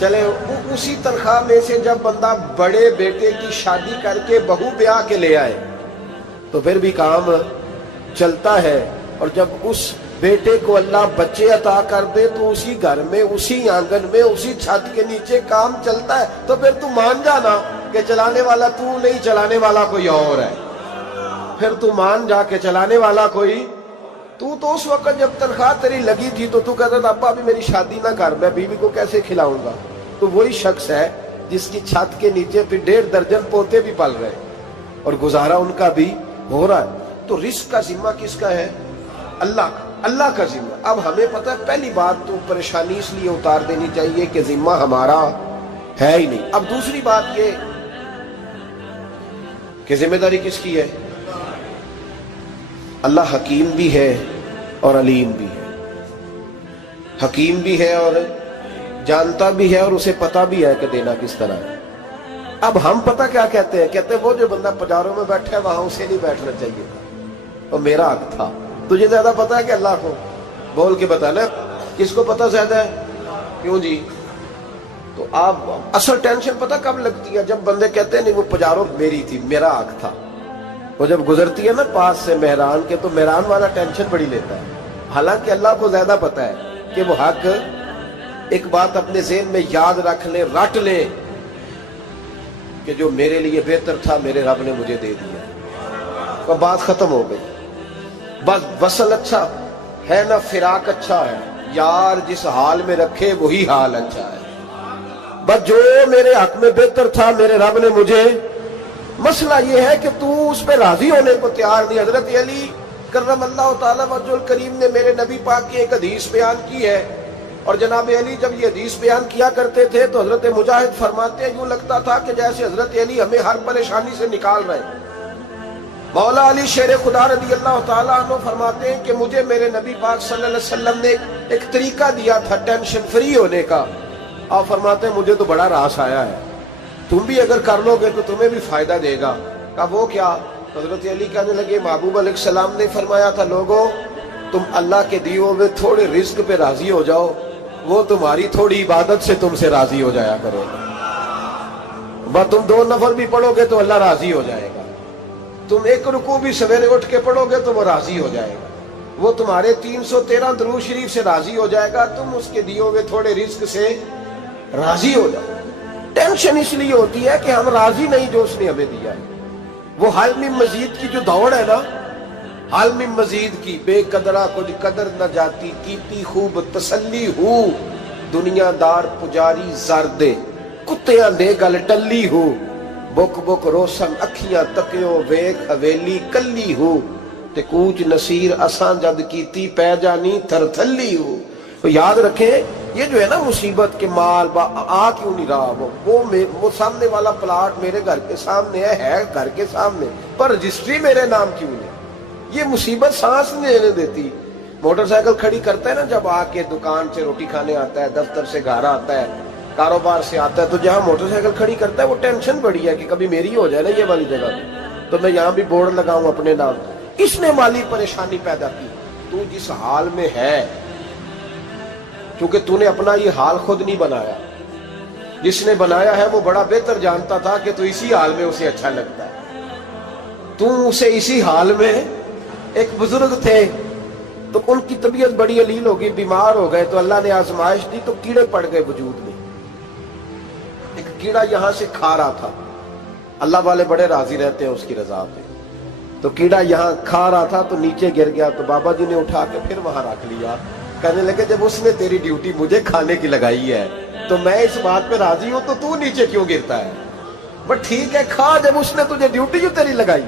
چلے اسی تنخواہ میں سے جب بندہ بڑے بیٹے کی شادی کر کے بہو بیاہ کے لے آئے تو پھر بھی کام چلتا ہے، اور جب اس بیٹے کو اللہ بچے عطا کر دے تو اسی گھر میں، اسی آنگن میں، اسی چھت کے نیچے کام چلتا ہے، تو پھر تو مان جانا کہ چلانے والا تو نہیں، چلانے والا کوئی اور ہے۔ پھر تو مان جا کہ چلانے والا کوئی تو اس وقت جب تنخواہ تیری لگی تھی تو کہتا تھا ابا ابھی میری شادی نہ کر، میں بیوی کو کیسے کھلاؤں گا؟ تو وہی شخص ہے جس کی چھت کے نیچے پھر 1.5 درجن پوتے بھی پل رہے اور گزارا ان کا بھی ہو رہا ہے۔ تو رزق کا ذمہ کس کا ہے؟ اللہ کا، اللہ کا ذمہ۔ اب ہمیں پتہ ہے پہلی بات تو پریشانی اس لیے اتار دینی چاہیے کہ ذمہ ہمارا ہے ہی نہیں۔ اب دوسری بات یہ کہ ذمہ داری کس کی ہے؟ اللہ حکیم بھی ہے اور علیم بھی ہے، حکیم بھی ہے اور جانتا بھی ہے، اور اسے پتہ بھی ہے کہ دینا کس طرح ہے۔ اب ہم پتہ کیا کہتے ہیں؟ کہتے ہیں وہ جو بندہ پجاروں میں بیٹھا ہے وہاں اسے نہیں بیٹھنا چاہیے تھا، اور میرا حق تھا۔ تجھے زیادہ پتہ ہے کہ اللہ کو؟ بول کے بتا نا، کس کو پتہ زیادہ ہے؟ کیوں جی؟ تو آپ اصل ٹینشن پتہ کب لگتی ہے؟ جب بندے کہتے ہیں نہیں وہ پجاروں میری تھی، میرا حق تھا۔ وہ جب گزرتی ہے نا پاس سے مہران کے تو مہران والا ٹینشن بڑی لیتا ہے، حالانکہ اللہ کو زیادہ پتہ ہے کہ وہ حق۔ ایک بات اپنے ذہن میں یاد رکھ لیں، رٹ لیں کہ جو میرے لیے بہتر تھا میرے رب نے مجھے دے دیا، تو بات ختم ہو گئی۔ بس وصل اچھا ہے نہ فراق اچھا ہے، یار جس حال میں رکھے وہی حال اچھا ہے۔ بس جو میرے حق میں بہتر تھا میرے رب نے مجھے، مسئلہ یہ ہے کہ تو اس پہ راضی ہونے کو تیار نہیں۔ حضرت علی کرم اللہ تعالیٰ وجہ الکریم نے میرے نبی پاک کی ایک حدیث بیان کی ہے، اور جناب علی جب یہ حدیث بیان کیا کرتے تھے تو حضرت مجاہد فرماتے ہیں یوں لگتا تھا کہ جیسے حضرت علی ہمیں ہر پریشانی سے نکال رہے ہیں۔ مولا علی شیر خدا رضی اللہ تعالیٰ عنہ فرماتے ہیں کہ مجھے میرے نبی پاک صلی اللہ علیہ وسلم نے ایک طریقہ دیا تھا ٹینشن فری ہونے کا۔ آپ فرماتے ہیں مجھے تو بڑا راس آیا ہے، تم بھی اگر کر لو گے تو تمہیں بھی فائدہ دے گا۔ کہا وہ کیا؟ حضرت علی کہنے لگے محبوب علیہ السلام نے فرمایا تھا لوگوں تم اللہ کے دیے ہوئے تھوڑے رزق پہ راضی ہو جاؤ، وہ تمہاری تھوڑی عبادت سے تم سے راضی ہو جایا کرو گا۔ بس تم 2 نفل بھی پڑھو گے تو اللہ راضی ہو جائے گا، تم 1 رکوع بھی سویرے اٹھ کے پڑھو گے تو وہ راضی ہو جائے گا، وہ تمہارے 313 درود شریف سے راضی ہو جائے گا، تم اس کے دیے ہوئے تھوڑے رزق سے راضی ہو جاؤ۔ ٹینشن اس لیے ہوتی ہے کہ ہم راضی نہیں جو اس نے ہمیں دیا ہے۔ وہ حال میں مزید کی جو دوڑ ہے نا، حال میں مزید کی، بے قدرہ کچھ قدر نہ جاتی، کیتی خوب تسلی ہو، دنیا دار پجاری زردے، کتیاں دے گل ٹلی ہو، بک بک روشن اکھیاں تکیو ویک حویلی کلی ہو، تے کوچ نصیر اساں جد کیتی پہ جانی تھر تھلی ہو۔ تو یاد رکھیں یہ جو ہے نا مصیبت کے مال آ کیوں نہیں رہا، وہ سامنے والا پلاٹ میرے گھر کے سامنے ہے گھر کے سامنے، پر رجسٹری میرے نام کیوں نہیں؟ یہ مصیبت سانس نہیں لینے دیتی۔ موٹر سائیکل کھڑی کرتا ہے نا جب آ کے دکان سے روٹی کھانے آتا ہے، دفتر سے گھر آتا ہے، کاروبار سے آتا ہے، تو جہاں موٹر سائیکل کھڑی کرتا ہے وہ ٹینشن بڑی ہے کہ کبھی میری ہو جائے نا یہ والی جگہ تو میں یہاں بھی بورڈ لگاؤں اپنے نام۔ اس نے مالی پریشانی پیدا کی۔ تو جس حال میں ہے، کیونکہ تو نے اپنا یہ حال خود نہیں بنایا، جس نے بنایا ہے وہ بڑا بہتر جانتا تھا کہ تو اسی حال میں اسے اچھا لگتا ہے۔ تو اسے اسی حال میں، ایک بزرگ تھے تو ان کی طبیعت بڑی علیل ہو گئی، بیمار ہو گئے، تو اللہ نے آزمائش دی تو کیڑے پڑ گئے وجود میں۔ ایک کیڑا یہاں سے کھا رہا تھا، اللہ والے بڑے راضی رہتے ہیں اس کی رضا پہ، تو کیڑا یہاں کھا رہا تھا تو نیچے گر گیا، تو بابا جی نے اٹھا کے پھر وہاں رکھ لیا، کہنے لگے جب اس نے تیری ڈیوٹی مجھے کھانے کی لگائی ہے تو میں اس بات پہ راضی ہوں، تو نیچے کیوں گرتا ہے؟ بس ٹھیک ہے کھا، جب اس نے تجھے ڈیوٹی جو تیری لگائی۔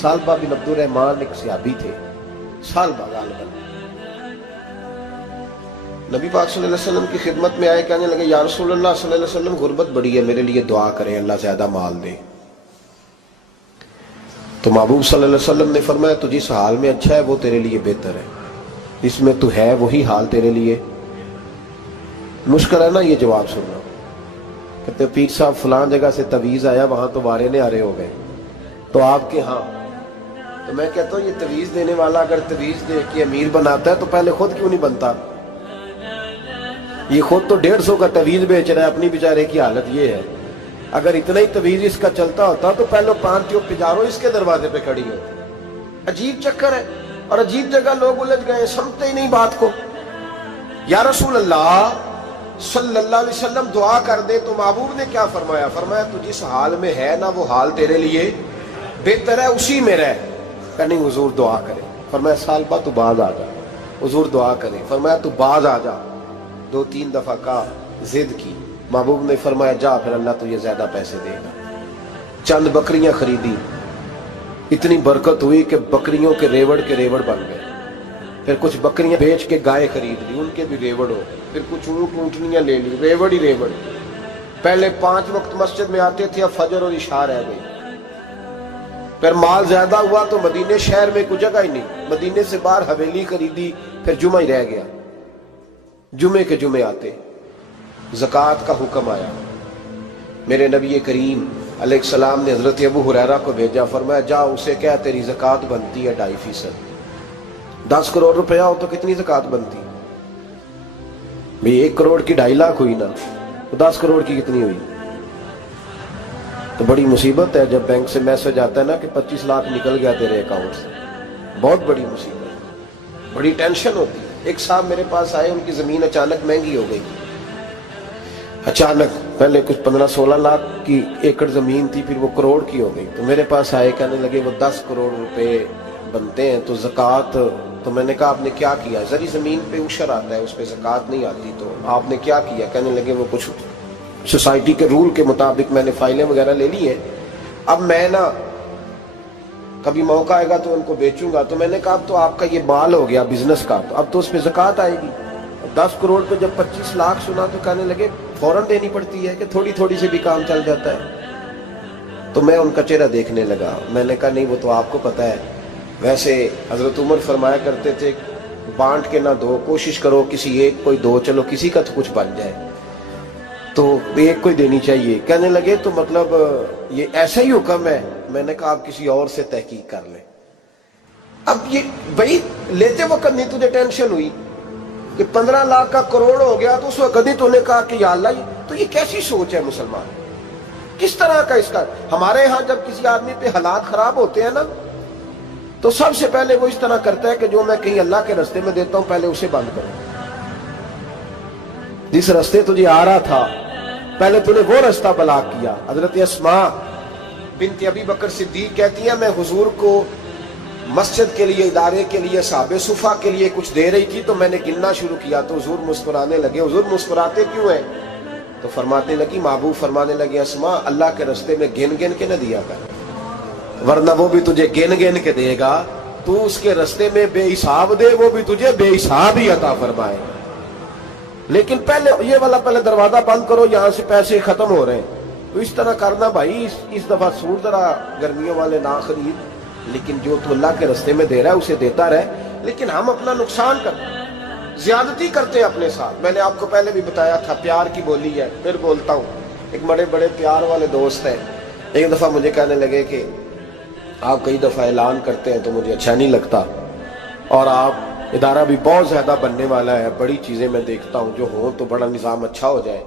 سالبہ بن عبد الرحمن ایک صحابی تھے، سالبہ غالباً نبی پاک صلی اللہ علیہ وسلم کی خدمت میں آئے، کہنے لگے یا رسول اللہ صلی اللہ علیہ وسلم غربت بڑی ہے، میرے لیے دعا کریں اللہ زیادہ مال دے۔ تو محبوب صلی اللہ علیہ وسلم نے فرمایا تو جس حال میں اچھا ہے وہ تیرے لیے بہتر ہے، اس میں تو ہے وہی حال تیرے لیے۔ مشکل ہے نا یہ جواب سننا۔ کہتے پیر صاحب فلاں جگہ سے تویز آیا، وہاں تو وارے نے آرے ہو گئے، تو آپ کے ہاں؟ تو میں کہتا ہوں یہ تویز دینے والا اگر تویز دے کے امیر بناتا ہے تو پہلے خود کیوں نہیں بنتا؟ یہ خود تو 150 کا تویز بیچ رہا ہے، اپنی بیچارے کی حالت یہ ہے. اگر اتنا ہی تویز اس کا چلتا ہوتا تو پہلے 5 پجاروں اس کے دروازے پہ کھڑی ہوتی. عجیب چکر ہے اور عجیب جگہ لوگ الجھ گئے، سمجھتے ہی نہیں بات کو. یا رسول اللہ صلی اللہ علیہ وسلم دعا کر دے تو محبوب نے کیا فرمایا؟ فرمایا تو جس حال میں ہے نا وہ حال تیرے لیے بہتر ہے، اسی میں رہ. کہ نہیں حضور دعا کرے. فرمایا سال بعد تو باز آ جا. حضور دعا کرے. فرمایا تو باز آ جا. 2-3 دفعہ کا ضد کی. محبوب نے فرمایا جا پھر اللہ تجھے زیادہ پیسے دے گا. چند بکریاں خریدی، اتنی برکت ہوئی کہ بکریوں کے ریوڑ بن گئے. پھر کچھ بکریاں بیچ کے گائے خرید لی، ان کے بھی ریوڑ ہو. پھر کچھ اونٹنیاں لے لی، ریوڑ ہی ریوڑ. پہلے 5 وقت مسجد میں آتے تھے، اب فجر اور عشاء رہ گئی. پھر مال زیادہ ہوا تو مدینے شہر میں کوئی جگہ ہی نہیں، مدینے سے باہر حویلی خریدی. پھر جمعہ ہی رہ گیا. جمعے کے جمعے آتے. زکوٰۃ کا حکم آیا. میرے نبی کریم علیہ السلام نے حضرت ابو ہریرہ کو بھیجا. فرمایا جا اسے کہہ تیری زکوٰۃ بنتی ہے 2.5%. 10 کروڑ روپیہ ہو تو کتنی زکوٰۃ بنتی؟ بھئی 1 کروڑ کی 2.5 لاکھ ہوئی نا، تو 10 کروڑ کی کتنی ہوئی؟ تو بڑی مصیبت ہے جب بینک سے میسج آتا ہے نا کہ 25 لاکھ نکل گیا تیرے اکاؤنٹ سے. بہت بڑی مصیبت، بڑی ٹینشن ہوتی ہے. ایک صاحب میرے پاس آئے، ان کی زمین اچانک مہنگی ہو گئی. اچانک پہلے کچھ 15-16 لاکھ کی ایکڑ زمین تھی، پھر وہ کروڑ کی ہو گئی. تو میرے پاس آئے، کہنے لگے وہ 10 کروڑ روپے بنتے ہیں تو زکوٰۃ. تو میں نے کہا آپ نے کیا کیا؟ زری زمین پہ عشر آتا ہے، اس پہ زکوٰۃ نہیں آتی، تو آپ نے کیا کیا؟ کہنے لگے وہ کچھ سوسائٹی کے رول کے مطابق میں نے فائلیں وغیرہ لے لی ہیں، اب میں نا کبھی موقع آئے گا تو ان کو بیچوں گا. تو میں نے کہا اب تو آپ کا یہ مال ہو گیا بزنس کا، تو اب تو اس پہ زکوٰۃ آئے گی. 10 کروڑ پہ جب 25 لاکھ سنا تو کہنے لگے فوراً دینی پڑتی ہے کہ تھوڑی تھوڑی سے بھی کام چل جاتا ہے. تو میں ان کا چہرہ دیکھنے لگا. میں نے کہا نہیں وہ تو آپ کو پتا ہے. ویسے حضرت عمر فرمایا کرتے تھے بانٹ کے نہ دو، کوشش کرو کسی ایک کو دو، چلو کسی کا تو کچھ بن جائے. تو ایک کو دینی چاہیے. کہنے لگے تو مطلب یہ ایسا ہی حکم ہے؟ میں نے کہا آپ کسی اور سے تحقیق کر لیں. اب یہ بھائی لیتے وقت نہیں تجھے ٹینشن ہوئی کہ 15 لاکھ کا کروڑ ہو گیا تو اس وقت کبھی تو نے کہا کہ یا اللہ تو یہ کیسی سوچ ہے مسلمان؟ کس طرح کا اس کا؟ ہمارے ہاں جب کسی آدمی پہ حالات خراب ہوتے ہیں نا تو سب سے پہلے وہ اس طرح کرتا ہے کہ جو میں کہیں اللہ کے رستے میں دیتا ہوں پہلے اسے بند کرو. جس رستے تجھے آ رہا تھا پہلے تو نے وہ رستہ بلاک کیا. حضرت اسماء بنت ابی بکر صدیق کہتی ہیں میں حضور کو مسجد کے لیے، ادارے کے لیے، صحابہ صفا کے لیے کچھ دے رہی تھی تو میں نے گننا شروع کیا تو حضور مسکرانے لگے. حضور مسکراتے کیوں ہیں؟ تو فرمانے لگی، محبوب فرمانے لگے اسماء اللہ کے رستے میں گن گن کے نہ دیا کر، ورنہ وہ بھی تجھے گن گن کے دے گا. تو اس کے رستے میں بے حساب دے، وہ بھی تجھے بے حساب ہی عطا فرمائے. لیکن پہلے یہ والا پہلے دروازہ بند کرو، یہاں سے پیسے ختم ہو رہے ہیں. تو اس طرح کرنا بھائی. اس دفعہ سور ذرا گرمیوں والے نہ خرید، لیکن جو تو اللہ کے رستے میں دے رہا ہے اسے دیتا رہے. لیکن ہم اپنا نقصان کرتے ہیں، زیادتی کرتے ہیں اپنے ساتھ. میں نے آپ کو پہلے بھی بتایا تھا پیار کی بولی ہے، پھر بولتا ہوں. ایک بڑے بڑے پیار والے دوست ہیں، ایک دفعہ مجھے کہنے لگے کہ آپ کئی دفعہ اعلان کرتے ہیں تو مجھے اچھا نہیں لگتا، اور آپ ادارہ بھی بہت زیادہ بننے والا ہے، بڑی چیزیں میں دیکھتا ہوں جو ہوں تو بڑا نظام اچھا ہو جائے.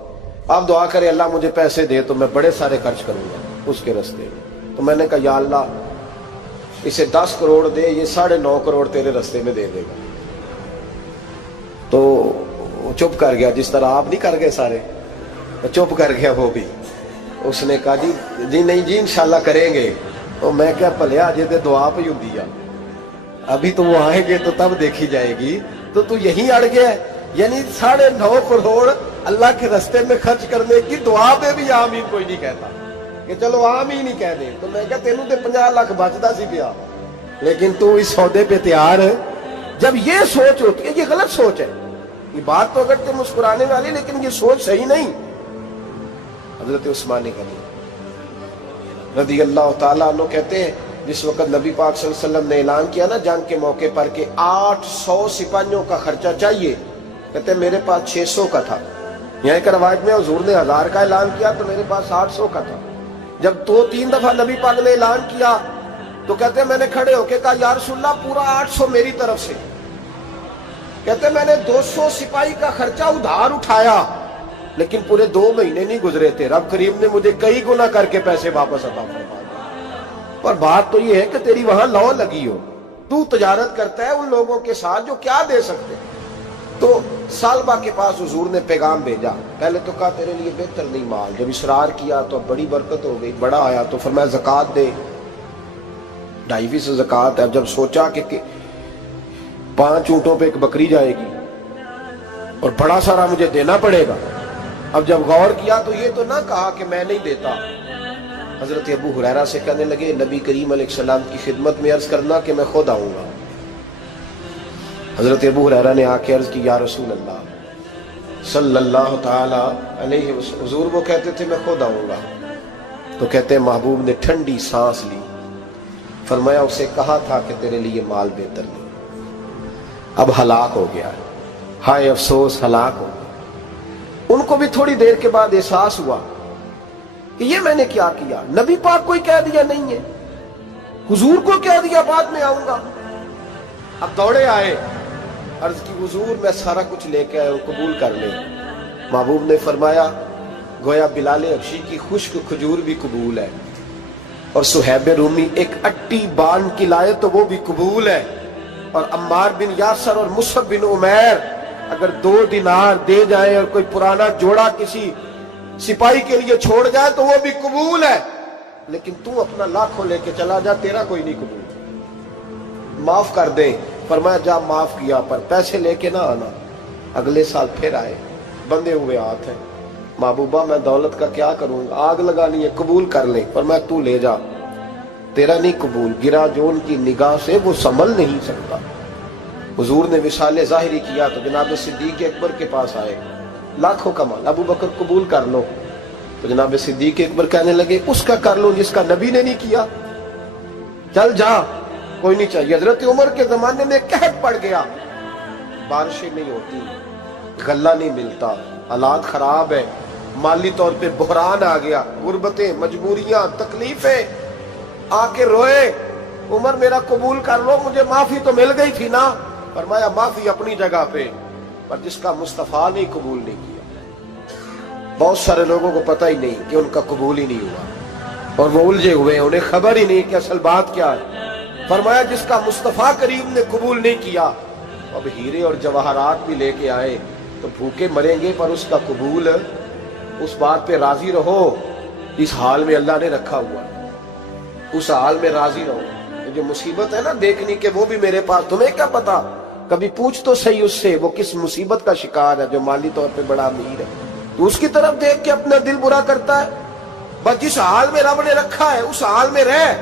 آپ دعا کریں اللہ مجھے پیسے دے تو میں بڑے سارے خرچ کروں گا اس کے رستے میں. تو میں نے کہا یا اللہ اسے 10 کروڑ دے، یہ 9.5 کروڑ تیرے رستے میں دے دے گا. تو چپ کر گیا، جس طرح آپ نہیں کر گئے سارے، چپ کر گیا وہ بھی. اس نے کہا جی نہیں جی انشاءاللہ کریں گے. تو میں کیا پلیا جی تے دعا پہ ہوں دیا، ابھی تو وہ آئیں گے تو تب دیکھی جائے گی. تو یہیں اڑ گیا ہے. یعنی 9.5 کروڑ اللہ کے رستے میں خرچ کرنے کی دعا پہ بھی آمین کوئی نہیں کہتا کہ چلو آمین ہی کہہ دیں. تو میں کہا تینوں تے 50 لاکھ بچتا سی پیا، لیکن تو اس سودے پہ تیار ہے. جب یہ سوچ ہوتی ہے، یہ غلط سوچ ہے. یہ بات تو اگر تے مسکرانے والی، لیکن یہ سوچ صحیح نہیں. حضرت عثمان غنی رضی اللہ تعالیٰ عنہ کہتے ہیں جس وقت نبی پاک صلی اللہ علیہ وسلم نے اعلان کیا نا جنگ کے موقع پر کہ 800 سپاہیوں کا خرچہ چاہیے، کہتے ہیں میرے پاس 600 کا تھا. یہاں ایک روایت میں حضور نے 1000 کا اعلان کیا تو میرے پاس 800 کا تھا. جب 2-3 دفعہ نبی پاک نے اعلان کیا تو کہتے ہیں میں نے کھڑے ہو کے کہا یا رسول اللہ پورا 800 میری طرف سے. کہتے میں نے 200 سپاہی کا خرچہ ادھار اٹھایا لیکن پورے 2 مہینے نہیں گزرے تھے، رب کریم نے مجھے کئی گنا کر کے پیسے واپس عطا فرما دیے۔ پر بات تو یہ ہے کہ تیری وہاں لو لگی ہو، تو تجارت کرتا ہے ان لوگوں کے ساتھ جو کیا دے سکتے۔ تو سالبہ کے پاس حضور نے پیغام بھیجا، پہلے تو کہا تیرے لیے بہتر نہیں مال، جب اصرار کیا تو بڑی برکت ہو گئی، بڑا آیا تو فرمایا زکوٰۃ دے، 2.5% زکوٰۃ ہے۔ جب سوچا کہ 5 اونٹوں پہ ایک بکری جائے گی اور بڑا سارا مجھے دینا پڑے گا، اب جب غور کیا تو یہ تو نہ کہا کہ میں نہیں دیتا۔ حضرت ابو ہریرہ سے کہنے لگے نبی کریم علیہ السلام کی خدمت میں عرض کرنا کہ میں خود آؤں گا۔ حضرت ابو ہریرہ نے آ کے عرض کی یا رسول اللہ صلی اللہ تعالی علیہ وسلم، حضور وہ کہتے تھے میں خود آؤں گا، تو کہتے ہیں محبوب نے ٹھنڈی سانس لی، فرمایا اسے کہا تھا کہ تیرے لیے مال بہتر نہیں، اب ہلاک ہو گیا ہے، ہائے افسوس ہلاک ہو گیا۔ ان کو بھی تھوڑی دیر کے بعد احساس ہوا کہ یہ میں نے کیا کیا، نبی پاک کوئی کہہ دیا نہیں ہے، حضور کو کہہ دیا بعد میں آؤں گا۔ اب دوڑے آئے، عرض کی حضور میں سارا کچھ لے کے آیا ہوں، قبول کر لیں۔ محبوب نے فرمایا گویا بلال حبشی کی خشک کھجور بھی قبول ہے، اور صہیب رومی ایک اٹی بان کی لائے تو وہ بھی قبول ہے، اور عمار بن یاسر اور مصعب بن عمیر اگر 2 دینار دے جائیں اور کوئی پرانا جوڑا کسی سپاہی کے لیے چھوڑ جائے تو وہ بھی قبول ہے، لیکن تو اپنا لاکھوں لے کے چلا جا، تیرا کوئی نہیں قبول، معاف کر دے۔ فرمایا جا معاف کیا پر پیسے لے کے نہ آنا۔ اگلے سال پھر آئے، بندے ہوئے ہاتھ ہیں، محبوبہ میں دولت کا کیا کروں گا، آگ لگانی ہے، قبول کر لیں۔ فرمایا تو لے جا، تیرا نہیں قبول، گرا جو ان کی نگاہ سے وہ سنبھل نہیں سکتا۔ حضور نے وصال ظاہری کیا تو جناب صدیق اکبر کے پاس آئے، لاکھوں کا مال، ابو بکر قبول کر لو، تو جناب صدیق اکبر کہنے لگے اس کا کر لو جس کا نبی نے نہیں کیا، چل جا کوئی نہیں چاہیے۔ حضرت عمر کے زمانے میں قحط پڑ گیا، بارشیں نہیں ہوتی، غلہ نہیں ملتا، حالات خراب ہے، مالی طور پہ بحران آ گیا، غربتیں، مجبوریاں، تکلیفیں، آ کے روئے، عمر میرا قبول کر لو، مجھے معافی تو مل گئی تھی نا۔ فرمایا معافی اپنی جگہ پہ، پر جس کا مصطفیٰ نے قبول نہیں کیا۔ بہت سارے لوگوں کو پتہ ہی نہیں کہ ان کا قبول ہی نہیں ہوا، اور وہ الجھے ہوئے، انہیں خبر ہی نہیں کہ اصل بات کیا ہے۔ فرمایا جس کا مصطفیٰ کریم نے قبول نہیں کیا، اب ہیرے اور جواہرات بھی لے کے آئے تو بھوکے مریں گے، پر اس کا قبول، اس بات پہ راضی رہو، اس حال میں اللہ نے رکھا ہوا، اس حال میں راضی رہو۔ جو مصیبت ہے نا دیکھنی کہ وہ بھی میرے پاس، تمہیں کیا پتا، کبھی پوچھ تو صحیح اس سے وہ کس مصیبت کا شکار ہے، جو مالی طور پہ بڑا امیر ہے، تو اس کی طرف دیکھ کے اپنا دل برا کرتا ہے۔ بس جس حال میں رب نے رکھا ہے اس حال میں رہ،